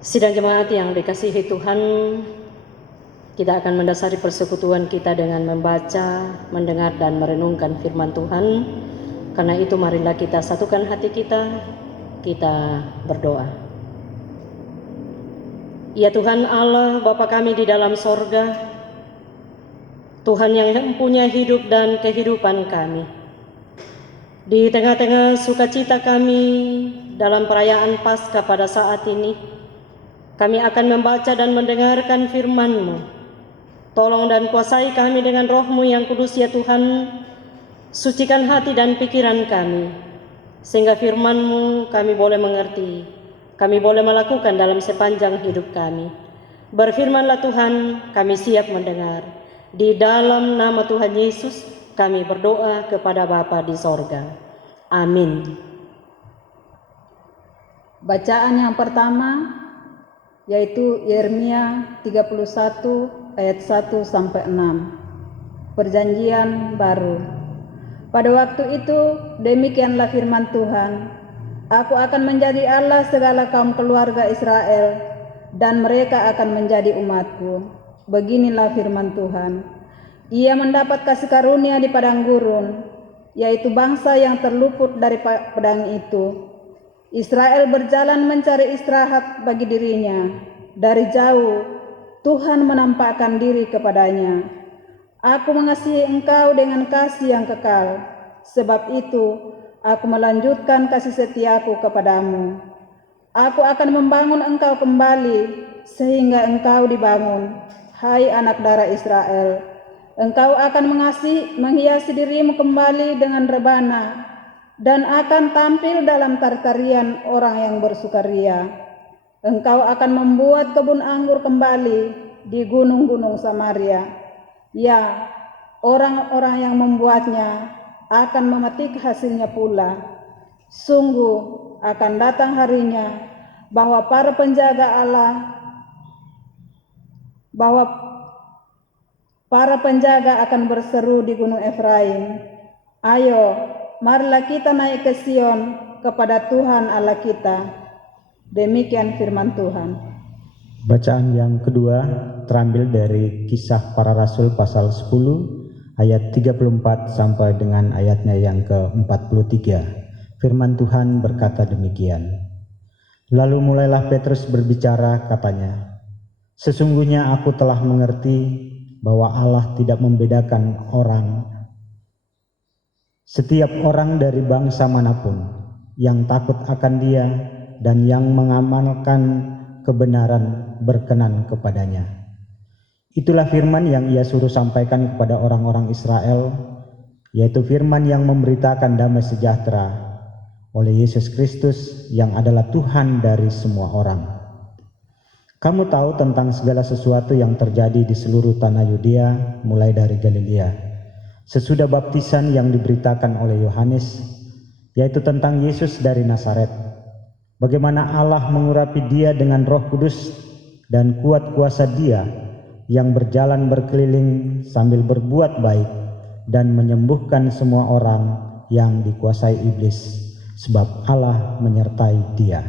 Sidang jemaat yang dikasihi Tuhan, kita akan mendasari persekutuan kita dengan membaca, mendengar dan merenungkan firman Tuhan. Karena itu marilah kita satukan hati kita berdoa. Ya Tuhan Allah, Bapa kami di dalam sorga, Tuhan yang mempunyai hidup dan kehidupan kami. Di tengah-tengah sukacita kami dalam perayaan Paskah pada saat ini, kami akan membaca dan mendengarkan firman-Mu. Tolong dan kuasai kami dengan Roh-Mu yang kudus ya Tuhan. Sucikan hati dan pikiran kami, sehingga firman-Mu kami boleh mengerti, kami boleh melakukan dalam sepanjang hidup kami. Berfirmanlah Tuhan, kami siap mendengar. Di dalam nama Tuhan Yesus, kami berdoa kepada Bapa di sorga. Amin. Bacaan yang pertama yaitu Yeremia 31 ayat 1 sampai 6. Perjanjian baru. Pada waktu itu demikianlah firman Tuhan, Aku akan menjadi Allah segala kaum keluarga Israel, dan mereka akan menjadi umatku. Beginilah firman Tuhan, Ia mendapat kasih karunia di padang gurun, yaitu bangsa yang terluput dari pedang itu. Israel berjalan mencari istirahat bagi dirinya. Dari jauh Tuhan menampakkan diri kepadanya. Aku mengasihi engkau dengan kasih yang kekal. Sebab itu aku melanjutkan kasih setiaku kepadamu. Aku akan membangun engkau kembali sehingga engkau dibangun, hai anak darah Israel. Engkau akan menghiasi dirimu kembali dengan rebana, dan akan tampil dalam tarian orang yang bersukaria. Engkau akan membuat kebun anggur kembali di gunung-gunung Samaria. Ya, orang-orang yang membuatnya akan memetik hasilnya pula. Sungguh akan datang harinya bahwa para penjaga akan berseru di gunung Efraim, Ayo, marilah kita naik ke Sion kepada Tuhan Allah kita. Demikian firman Tuhan. Bacaan yang kedua terambil dari Kisah Para Rasul pasal 10 ayat 34 sampai dengan ayatnya yang ke-43. Firman Tuhan berkata demikian. Lalu mulailah Petrus berbicara, katanya, Sesungguhnya aku telah mengerti bahwa Allah tidak membedakan orang. Setiap orang dari bangsa manapun yang takut akan Dia dan yang mengamalkan kebenaran berkenan kepadanya. Itulah firman yang Ia suruh sampaikan kepada orang-orang Israel, yaitu firman yang memberitakan damai sejahtera oleh Yesus Kristus yang adalah Tuhan dari semua orang. Kamu tahu tentang segala sesuatu yang terjadi di seluruh tanah Yudea, mulai dari Galilea, sesudah baptisan yang diberitakan oleh Yohanes, yaitu tentang Yesus dari Nazaret. Bagaimana Allah mengurapi Dia dengan Roh Kudus dan kuat kuasa Dia yang berjalan berkeliling sambil berbuat baik dan menyembuhkan semua orang yang dikuasai iblis, sebab Allah menyertai Dia.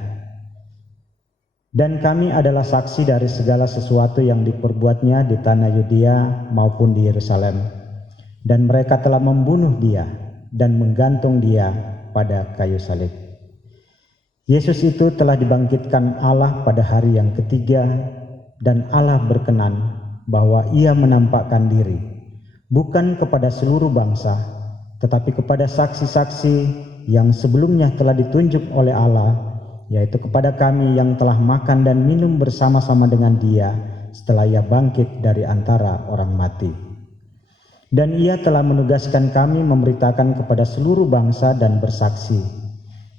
Dan kami adalah saksi dari segala sesuatu yang diperbuatnya di tanah Yudea maupun di Yerusalem. Dan mereka telah membunuh Dia dan menggantung Dia pada kayu salib. Yesus itu telah dibangkitkan Allah pada hari yang ketiga, dan Allah berkenan bahwa Ia menampakkan diri, bukan kepada seluruh bangsa, tetapi kepada saksi-saksi yang sebelumnya telah ditunjuk oleh Allah, yaitu kepada kami yang telah makan dan minum bersama-sama dengan Dia setelah Ia bangkit dari antara orang mati. Dan Ia telah menugaskan kami memberitakan kepada seluruh bangsa dan bersaksi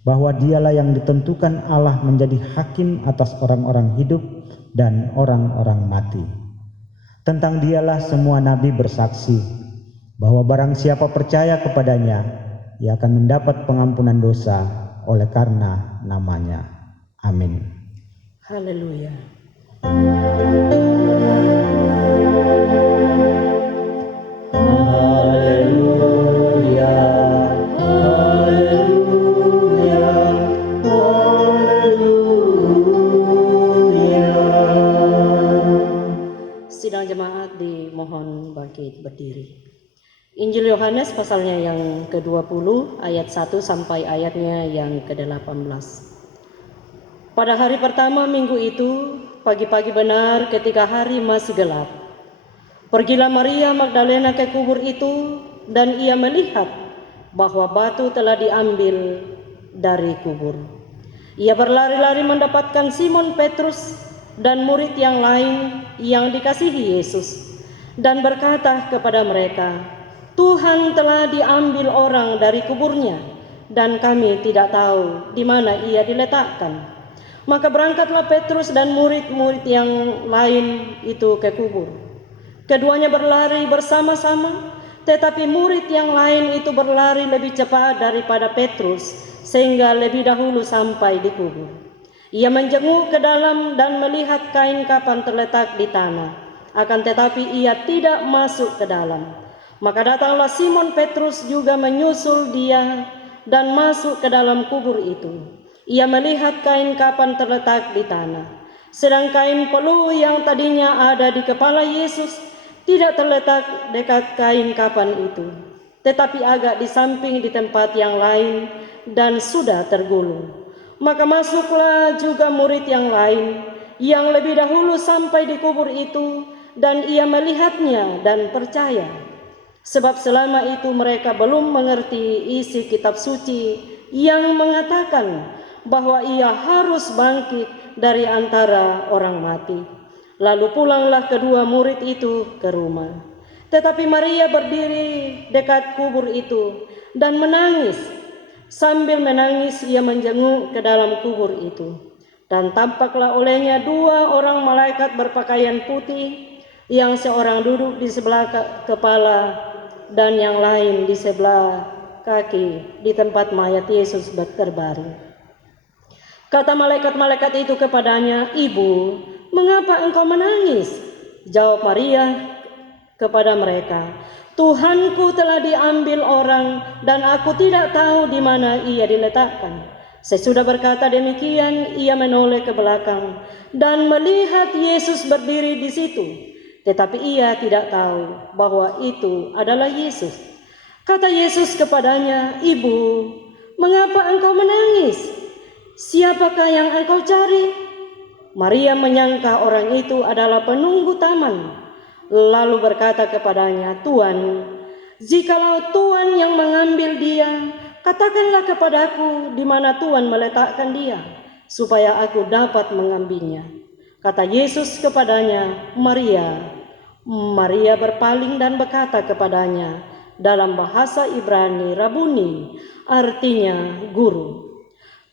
bahwa Dialah yang ditentukan Allah menjadi hakim atas orang-orang hidup dan orang-orang mati. Tentang Dialah semua nabi bersaksi bahwa barang siapa percaya kepadanya, ia akan mendapat pengampunan dosa oleh karena namanya. Amin. Haleluya. Haleluya. Haleluya. berdiri. Injil Yohanes pasalnya yang ke-20 ayat 1 sampai ayatnya yang ke-18. Pada hari pertama minggu itu, pagi-pagi benar ketika hari masih gelap, pergilah Maria Magdalena ke kubur itu dan ia melihat bahwa batu telah diambil dari kubur. Ia berlari-lari mendapatkan Simon Petrus dan murid yang lain yang dikasihi Yesus dan berkata kepada mereka, "Tuhan telah diambil orang dari kuburnya dan kami tidak tahu di mana ia diletakkan." Maka berangkatlah Petrus dan murid-murid yang lain itu ke kubur. Keduanya berlari bersama-sama, tetapi murid yang lain itu berlari lebih cepat daripada Petrus sehingga lebih dahulu sampai di kubur. Ia menjenguk ke dalam dan melihat kain kapan terletak di tanah, akan tetapi ia tidak masuk ke dalam. Maka datanglah Simon Petrus juga menyusul dia dan masuk ke dalam kubur itu. Ia melihat kain kapan terletak di tanah, sedang kain peluh yang tadinya ada di kepala Yesus tidak terletak dekat kain kapan itu, tetapi agak di samping di tempat yang lain dan sudah tergulung. Maka masuklah juga murid yang lain yang lebih dahulu sampai di kubur itu, dan ia melihatnya dan percaya. Sebab selama itu mereka belum mengerti isi kitab suci yang mengatakan bahwa ia harus bangkit dari antara orang mati. Lalu pulanglah kedua murid itu ke rumah. Tetapi Maria berdiri dekat kubur itu dan menangis. Sambil menangis ia menjenguk ke dalam kubur itu. Dan tampaklah olehnya dua orang malaikat berpakaian putih, yang seorang duduk di sebelah kepala dan yang lain di sebelah kaki di tempat mayat Yesus terbaring. Kata malaikat-malaikat itu kepadanya, "Ibu, mengapa engkau menangis?" Jawab Maria kepada mereka, "Tuhanku telah diambil orang dan aku tidak tahu di mana ia diletakkan." Sesudah berkata demikian, ia menoleh ke belakang dan melihat Yesus berdiri di situ. Tetapi ia tidak tahu bahwa itu adalah Yesus. Kata Yesus kepadanya, "Ibu, mengapa engkau menangis? Siapakah yang engkau cari?" Maria menyangka orang itu adalah penunggu taman, lalu berkata kepadanya, "Tuan, jikalau Tuan yang mengambil dia, katakanlah kepadaku di mana Tuan meletakkan dia, supaya aku dapat mengambilnya." Kata Yesus kepadanya, "Maria." Maria berpaling dan berkata kepadanya dalam bahasa Ibrani, "Rabuni," artinya guru.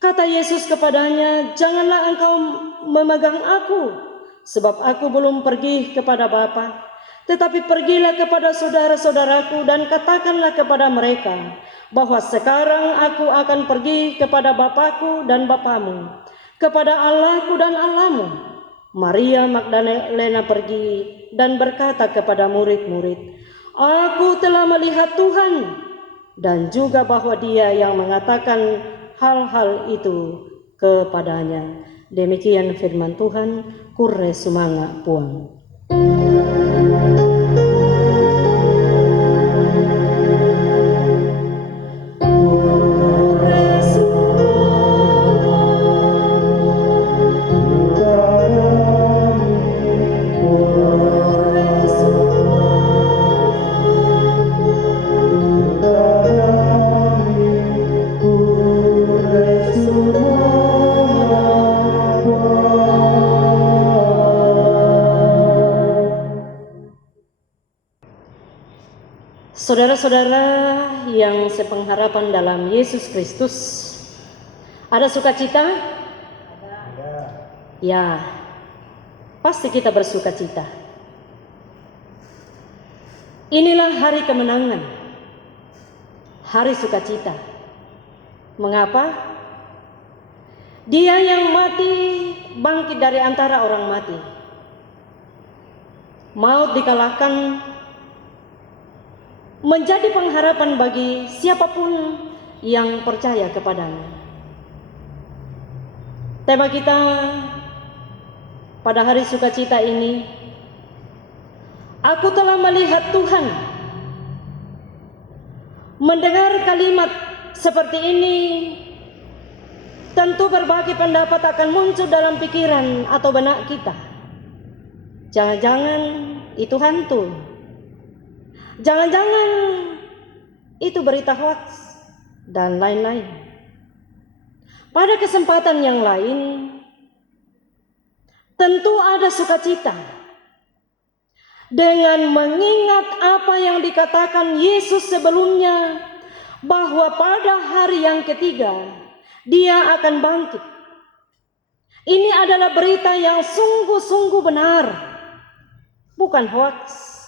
Kata Yesus kepadanya, "Janganlah engkau memegang aku, sebab aku belum pergi kepada Bapa. Tetapi pergilah kepada saudara-saudaraku dan katakanlah kepada mereka bahwa sekarang aku akan pergi kepada Bapakku dan Bapamu, kepada Allahku dan Allahmu." Maria Magdalena pergi dan berkata kepada murid-murid, "Aku telah melihat Tuhan," dan juga bahwa Dia yang mengatakan hal-hal itu kepadanya. Demikian firman Tuhan. Kure sumanga puang. Saudara-saudara yang sepengharapan dalam Yesus Kristus, ada sukacita? Ya, pasti kita bersukacita. Inilah hari kemenangan, hari sukacita. Mengapa? Dia yang mati bangkit dari antara orang mati. Maut dikalahkan, menjadi pengharapan bagi siapapun yang percaya kepadanya. Tema kita pada hari sukacita ini Aku telah melihat Tuhan. Mendengar kalimat seperti ini, tentu berbagai pendapat akan muncul dalam pikiran atau benak kita. Jangan-jangan itu hantu. Jangan-jangan itu berita hoax dan lain-lain. Pada kesempatan yang lain, tentu ada sukacita dengan mengingat apa yang dikatakan Yesus sebelumnya, bahwa pada hari yang ketiga Dia akan bangkit. Ini adalah berita yang sungguh-sungguh benar, bukan hoaks,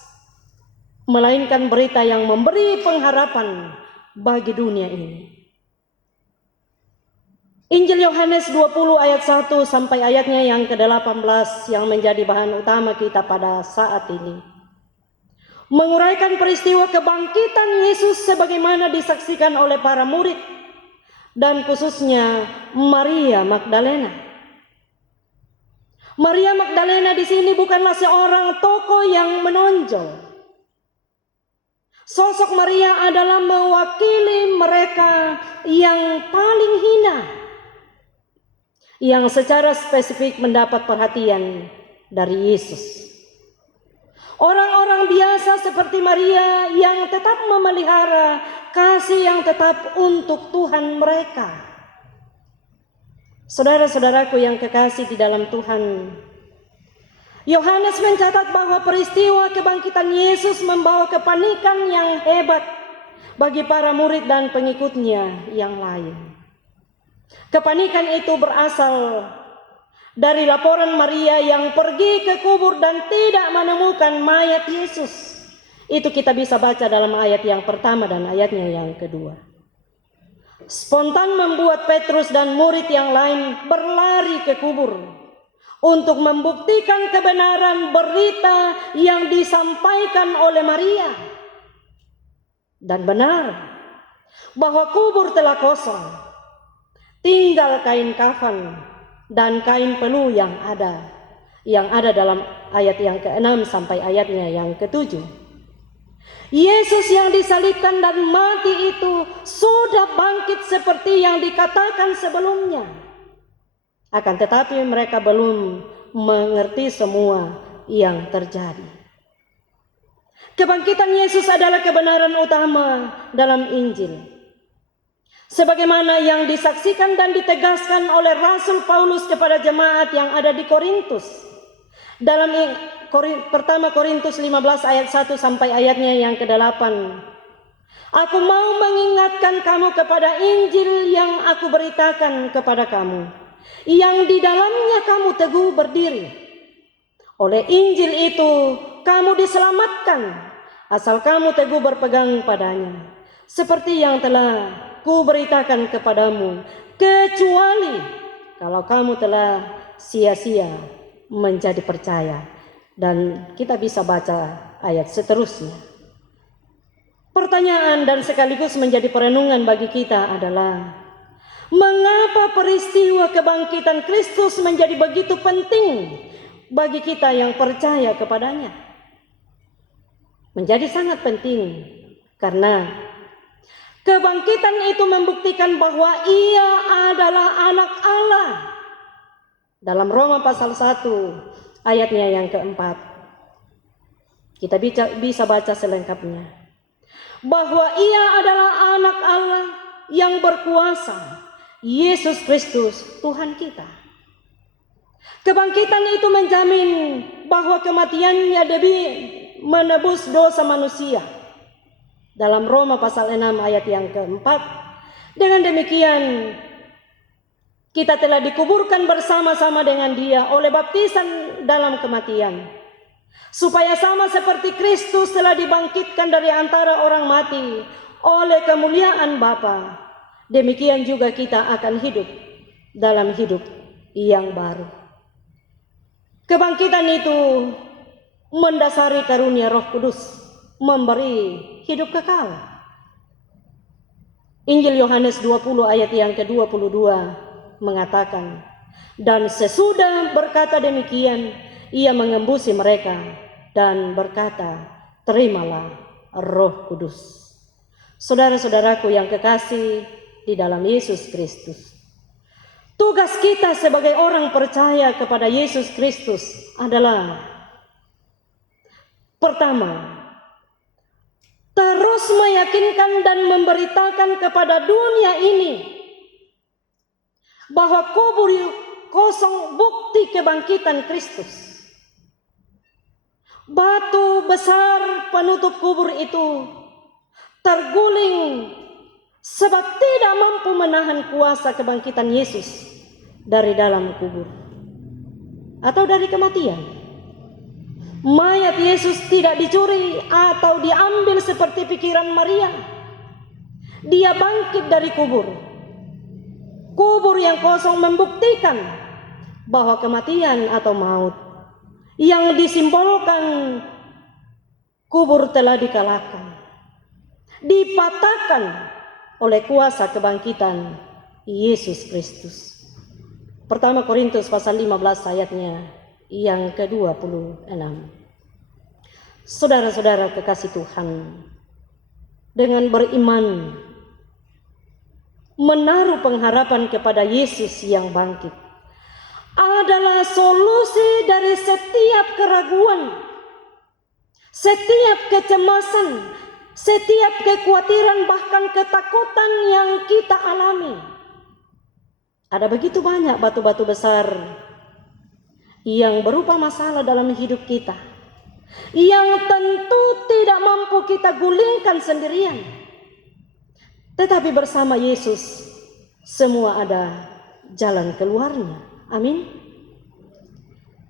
melainkan berita yang memberi pengharapan bagi dunia ini. Injil Yohanes 20 ayat 1 sampai ayatnya yang ke-18 yang menjadi bahan utama kita pada saat ini menguraikan peristiwa kebangkitan Yesus sebagaimana disaksikan oleh para murid dan khususnya Maria Magdalena. Maria Magdalena di sini bukanlah seorang tokoh yang menonjol. Sosok Maria adalah mewakili mereka yang paling hina, yang secara spesifik mendapat perhatian dari Yesus. Orang-orang biasa seperti Maria yang tetap memelihara kasih yang tetap untuk Tuhan mereka. Saudara-saudaraku yang kekasih di dalam Tuhan, Yohanes mencatat bahwa peristiwa kebangkitan Yesus membawa kepanikan yang hebat bagi para murid dan pengikutnya yang lain. Kepanikan itu berasal dari laporan Maria yang pergi ke kubur dan tidak menemukan mayat Yesus. Itu kita bisa baca dalam ayat yang pertama dan ayatnya yang kedua. Spontan membuat Petrus dan murid yang lain berlari ke kubur untuk membuktikan kebenaran berita yang disampaikan oleh Maria. Dan benar bahwa kubur telah kosong, tinggal kain kafan dan kain peluh yang ada dalam ayat yang ke-6 sampai ayatnya yang ke-7. Yesus yang disalibkan dan mati itu sudah bangkit seperti yang dikatakan sebelumnya. Akan tetapi mereka belum mengerti semua yang terjadi. Kebangkitan Yesus adalah kebenaran utama dalam Injil, sebagaimana yang disaksikan dan ditegaskan oleh Rasul Paulus kepada jemaat yang ada di Korintus. Dalam pertama Korintus 15 ayat 1 sampai ayatnya yang ke-8. Aku mau mengingatkan kamu kepada Injil yang aku beritakan kepada kamu, yang di dalamnya kamu teguh berdiri. Oleh Injil itu kamu diselamatkan, asal kamu teguh berpegang padanya. Seperti yang telah kuberitakan kepadamu, kecuali kalau kamu telah sia-sia menjadi percaya. Dan kita bisa baca ayat seterusnya. Pertanyaan dan sekaligus menjadi perenungan bagi kita adalah, mengapa peristiwa kebangkitan Kristus menjadi begitu penting bagi kita yang percaya kepadanya? Menjadi sangat penting karena kebangkitan itu membuktikan bahwa Ia adalah anak Allah. Dalam Roma pasal 1 ayatnya yang ke-4, kita bisa baca selengkapnya, bahwa Ia adalah anak Allah yang berkuasa, Yesus Kristus Tuhan kita. Kebangkitan itu menjamin bahwa kematiannya demi menebus dosa manusia. Dalam Roma pasal 6 ayat yang ke-4, dengan demikian kita telah dikuburkan bersama-sama dengan Dia oleh baptisan dalam kematian, supaya sama seperti Kristus telah dibangkitkan dari antara orang mati oleh kemuliaan Bapa, demikian juga kita akan hidup dalam hidup yang baru. Kebangkitan itu mendasari karunia Roh Kudus, memberi hidup kekal. Injil Yohanes 20 ayat yang ke-22 mengatakan, dan sesudah berkata demikian, Ia mengembusi mereka dan berkata, terimalah Roh Kudus. Saudara-saudaraku yang kekasih di dalam Yesus Kristus, tugas kita sebagai orang percaya kepada Yesus Kristus adalah pertama, terus meyakinkan dan memberitakan kepada dunia ini bahwa kubur kosong bukti kebangkitan Kristus. Batu besar penutup kubur itu terguling sebab tidak mampu menahan kuasa kebangkitan Yesus dari dalam kubur atau dari kematian. Mayat Yesus tidak dicuri atau diambil seperti pikiran Maria. Dia bangkit dari kubur. Kubur yang kosong membuktikan bahwa kematian atau maut yang disimbolkan kubur telah dikalahkan, dipatahkan oleh kuasa kebangkitan Yesus Kristus. Pertama Korintus pasal 15 ayatnya yang ke-26. Saudara-saudara kekasih Tuhan, dengan beriman, menaruh pengharapan kepada Yesus yang bangkit adalah solusi dari setiap keraguan, setiap kecemasan, setiap kekhawatiran, bahkan ketakutan yang kita alami. Ada begitu banyak batu-batu besar yang berupa masalah dalam hidup kita, yang tentu tidak mampu kita gulingkan sendirian. Tetapi bersama Yesus semua ada jalan keluarnya. Amin.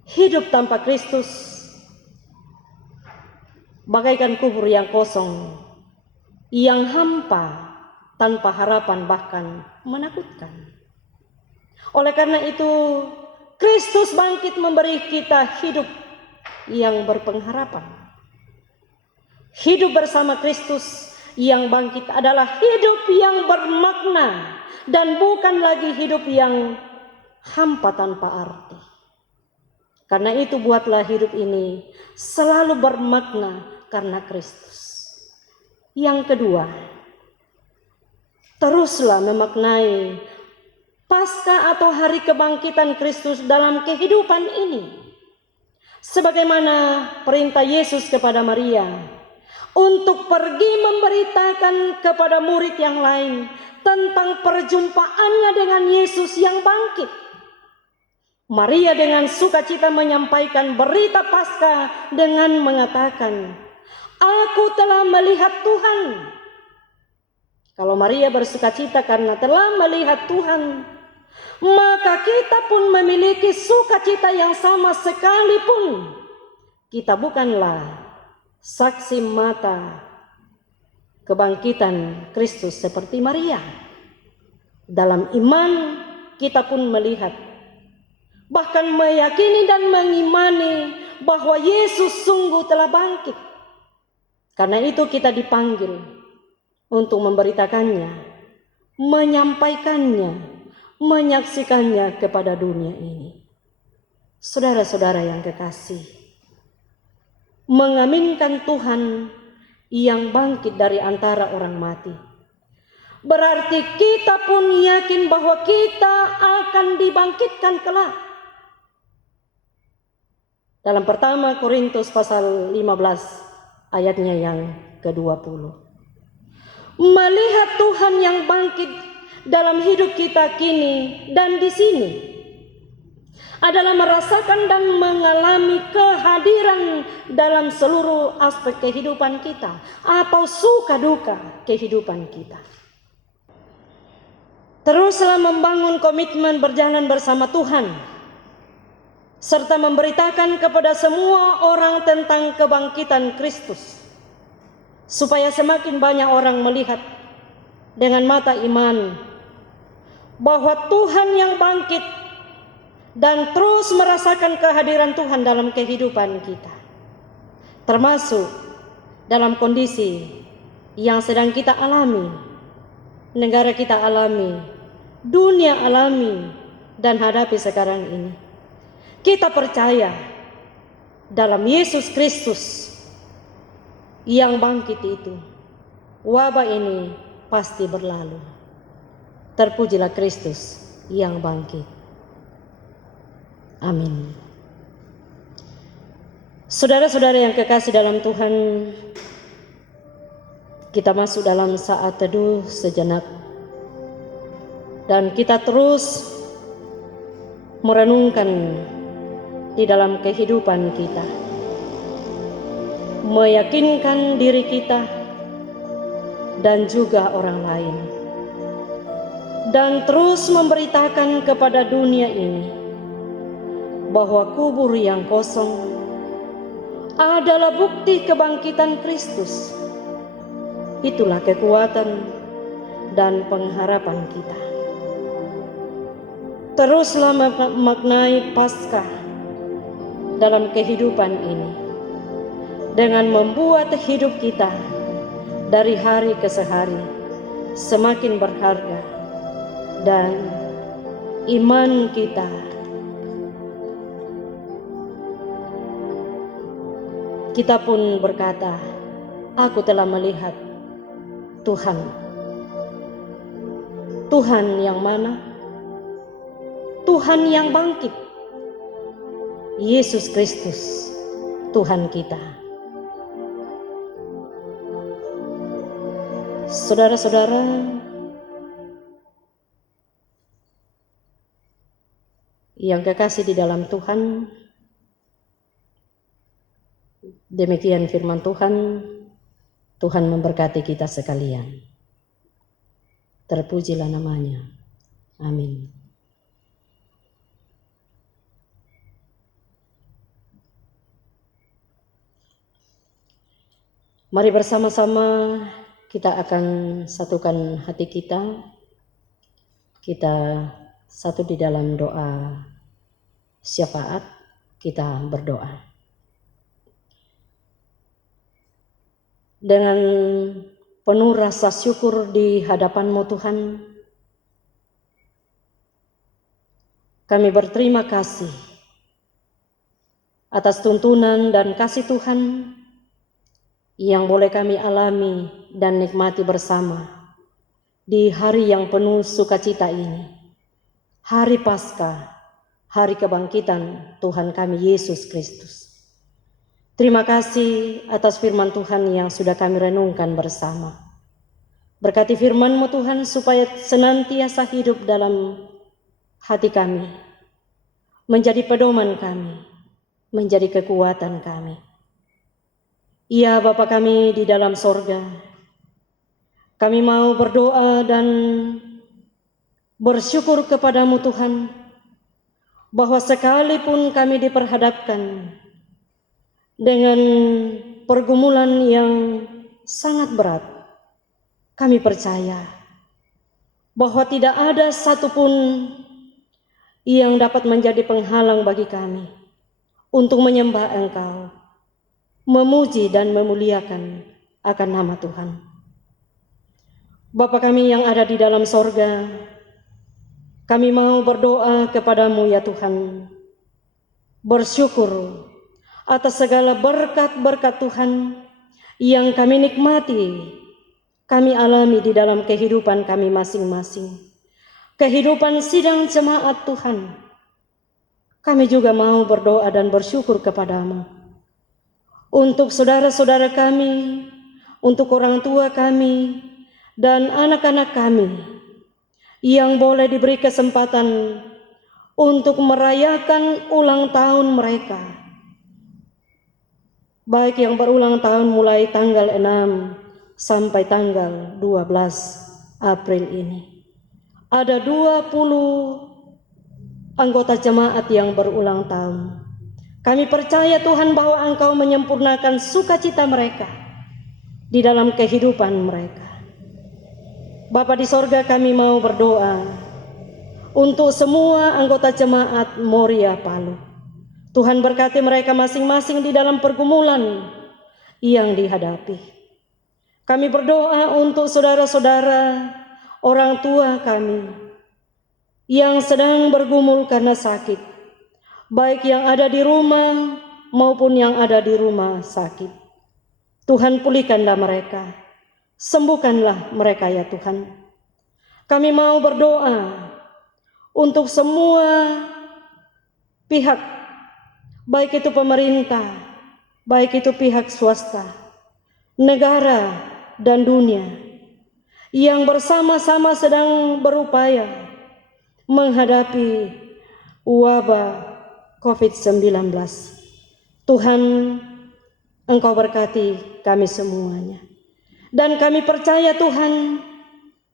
Hidup tanpa Kristus bagaikan kubur yang kosong, yang hampa, tanpa harapan, bahkan menakutkan. Oleh karena itu, Kristus bangkit memberi kita hidup yang berpengharapan. Hidup bersama Kristus yang bangkit adalah hidup yang bermakna dan bukan lagi hidup yang hampa tanpa arti. Karena itu buatlah hidup ini selalu bermakna karena Kristus. Yang kedua, teruslah memaknai Paskah atau hari kebangkitan Kristus dalam kehidupan ini. Sebagaimana perintah Yesus kepada Maria untuk pergi memberitakan kepada murid yang lain tentang perjumpaannya dengan Yesus yang bangkit. Maria dengan sukacita menyampaikan berita Paskah dengan mengatakan, "Aku telah melihat Tuhan." Kalau Maria bersukacita karena telah melihat Tuhan, maka kita pun memiliki sukacita yang sama sekalipun kita bukanlah saksi mata kebangkitan Kristus seperti Maria. Dalam iman kita pun melihat, bahkan meyakini dan mengimani bahwa Yesus sungguh telah bangkit. Karena itu kita dipanggil untuk memberitakannya, menyampaikannya, menyaksikannya kepada dunia ini. Saudara-saudara yang kekasih, mengaminkan Tuhan yang bangkit dari antara orang mati berarti kita pun yakin bahwa kita akan dibangkitkan kelak. Dalam pertama Korintus pasal 15 ayatnya yang ke-20. Melihat Tuhan yang bangkit dalam hidup kita kini dan di sini adalah merasakan dan mengalami kehadiran dalam seluruh aspek kehidupan kita atau suka duka kehidupan kita. Teruslah membangun komitmen berjalan bersama Tuhan serta memberitakan kepada semua orang tentang kebangkitan Kristus, supaya semakin banyak orang melihat dengan mata iman bahwa Tuhan yang bangkit dan terus merasakan kehadiran Tuhan dalam kehidupan kita, termasuk dalam kondisi yang sedang kita alami, negara kita alami, dunia alami dan hadapi sekarang ini. Kita percaya dalam Yesus Kristus yang bangkit itu, wabah ini pasti berlalu. Terpujilah Kristus yang bangkit. Amin. Saudara-saudara yang kekasih dalam Tuhan, kita masuk dalam saat teduh sejenak dan kita terus merenungkan di dalam kehidupan kita, meyakinkan diri kita dan juga orang lain, dan terus memberitakan kepada dunia ini bahwa kubur yang kosong adalah bukti kebangkitan Kristus. Itulah kekuatan dan pengharapan kita. Teruslah memaknai Paskah dalam kehidupan ini dengan membuat hidup kita dari hari ke hari semakin berharga, dan iman kita pun berkata, aku telah melihat Tuhan. Tuhan yang mana? Tuhan yang bangkit, Yesus Kristus, Tuhan kita. Saudara-saudara, yang kekasih di dalam Tuhan, demikian firman Tuhan. Tuhan memberkati kita sekalian. Terpujilah namanya. Amin. Mari bersama-sama kita akan satukan hati kita. Kita satu di dalam doa syafaat. Kita berdoa. Dengan penuh rasa syukur di hadapan-Mu Tuhan, kami berterima kasih atas tuntunan dan kasih Tuhan yang boleh kami alami dan nikmati bersama di hari yang penuh sukacita ini, hari Paskah, hari kebangkitan Tuhan kami Yesus Kristus. Terima kasih atas firman Tuhan yang sudah kami renungkan bersama. Berkati firman-Mu Tuhan supaya senantiasa hidup dalam hati kami, menjadi pedoman kami, menjadi kekuatan kami. Ya Bapa kami di dalam sorga, kami mau berdoa dan bersyukur kepada-Mu Tuhan, bahwa sekalipun kami diperhadapkan dengan pergumulan yang sangat berat, kami percaya bahwa tidak ada satupun yang dapat menjadi penghalang bagi kami untuk menyembah Engkau, memuji dan memuliakan akan nama Tuhan. Bapa kami yang ada di dalam sorga, kami mau berdoa kepada-Mu ya Tuhan, bersyukur atas segala berkat-berkat Tuhan yang kami nikmati, kami alami di dalam kehidupan kami masing-masing. Kehidupan sidang jemaat Tuhan, kami juga mau berdoa dan bersyukur kepada-Mu. Untuk saudara-saudara kami, untuk orang tua kami, dan anak-anak kami yang boleh diberi kesempatan untuk merayakan ulang tahun mereka, baik yang berulang tahun mulai tanggal 6 sampai tanggal 12 April ini. Ada 20 anggota jemaat yang berulang tahun. Kami percaya Tuhan bahwa Engkau menyempurnakan sukacita mereka di dalam kehidupan mereka. Bapa di sorga, kami mau berdoa untuk semua anggota jemaat Moria Palu. Tuhan berkati mereka masing-masing di dalam pergumulan yang dihadapi. Kami berdoa untuk saudara-saudara, orang tua kami yang sedang bergumul karena sakit, baik yang ada di rumah maupun yang ada di rumah sakit. Tuhan, pulihkanlah mereka, sembuhkanlah mereka ya Tuhan. Kami mau berdoa untuk semua pihak, baik itu pemerintah, baik itu pihak swasta, negara dan dunia, yang bersama-sama sedang berupaya menghadapi wabah COVID-19. Tuhan, Engkau berkati kami semuanya. Dan kami percaya Tuhan,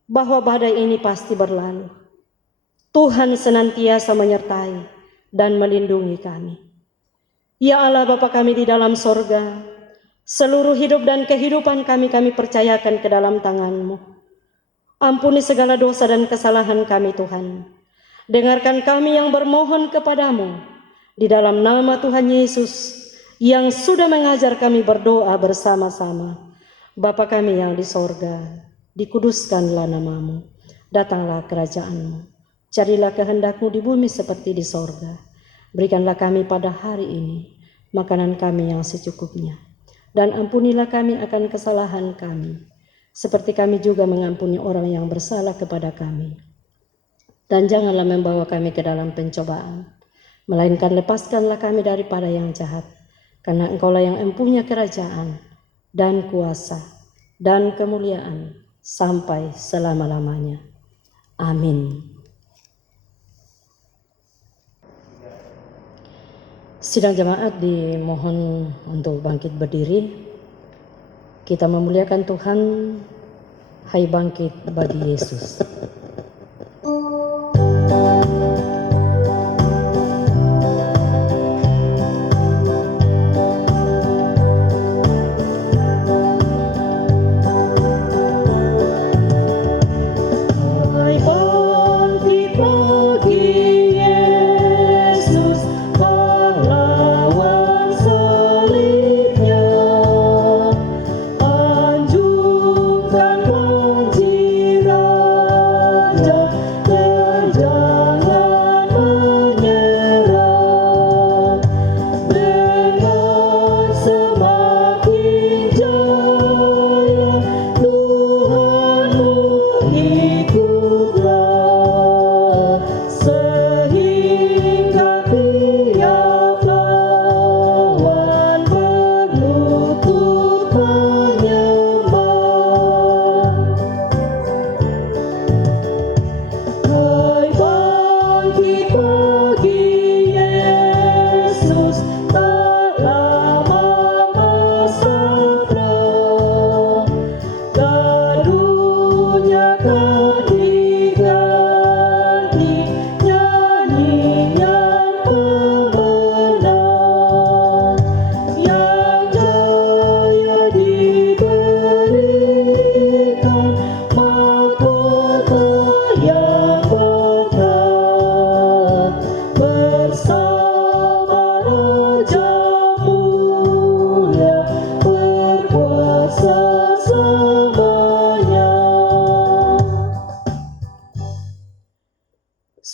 bahwa badai ini pasti berlalu. Tuhan senantiasa menyertai dan melindungi kami. Ya Allah Bapa kami di dalam sorga, seluruh hidup dan kehidupan kami percayakan ke dalam tangan-Mu. Ampuni segala dosa dan kesalahan kami Tuhan. Dengarkan kami yang bermohon kepadamu di dalam nama Tuhan Yesus yang sudah mengajar kami berdoa bersama-sama. Bapa kami yang di sorga, dikuduskanlah nama-Mu, datanglah kerajaan-Mu, jadilah kehendak-Mu di bumi seperti di sorga. Berikanlah kami pada hari ini makanan kami yang secukupnya, dan ampunilah kami akan kesalahan kami, seperti kami juga mengampuni orang yang bersalah kepada kami. Dan janganlah membawa kami ke dalam pencobaan, melainkan lepaskanlah kami daripada yang jahat, karena Engkaulah yang mempunyai kerajaan dan kuasa dan kemuliaan sampai selama-lamanya. Amin. Sidang jemaat dimohon untuk bangkit berdiri. Kita memuliakan Tuhan. Hai bangkit bagi Yesus.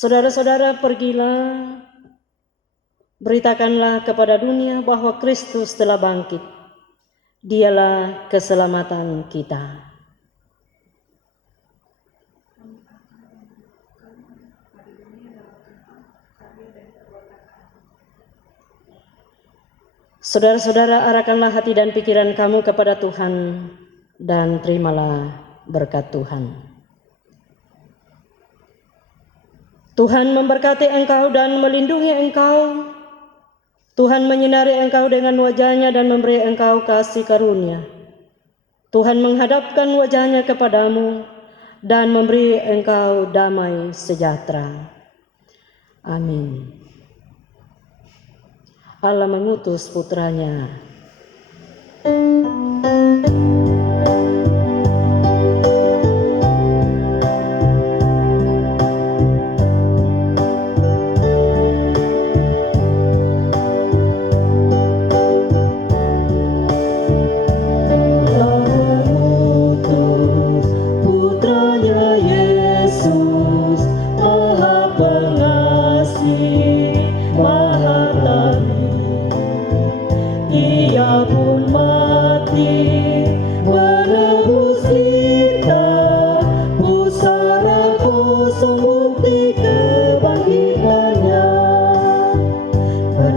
Saudara-saudara, pergilah, beritakanlah kepada dunia bahwa Kristus telah bangkit. Dialah keselamatan kita. Saudara-saudara, arahkanlah hati dan pikiran kamu kepada Tuhan dan terimalah berkat Tuhan. Tuhan memberkati engkau dan melindungi engkau. Tuhan menyinari engkau dengan wajah-Nya dan memberi engkau kasih karunia. Tuhan menghadapkan wajah-Nya kepadamu dan memberi engkau damai sejahtera. Amin. Allah mengutus putranya.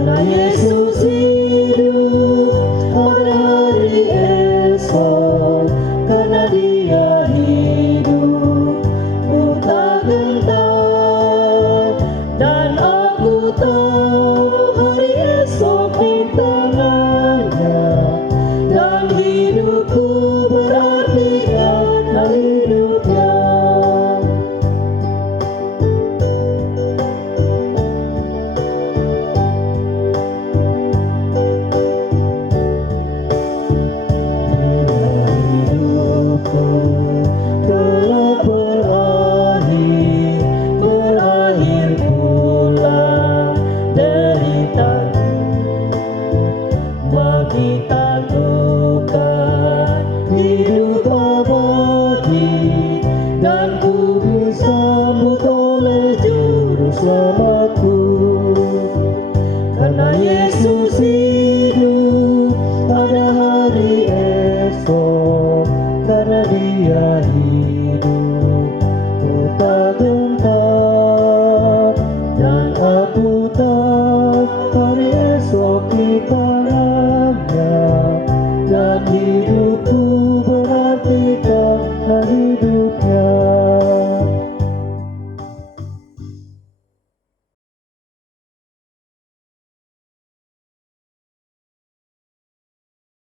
Karena Yesus hidup pada hari esok, karena Dia hidup, ku tak gentar. Dan aku tahu hari esok di tangannya, dan hidupku berarti karena hidupnya. Telah berakhir pula deritaku, bagi taklukan hidup abadi, dan ku disambut oleh Juru Selamatku. Karena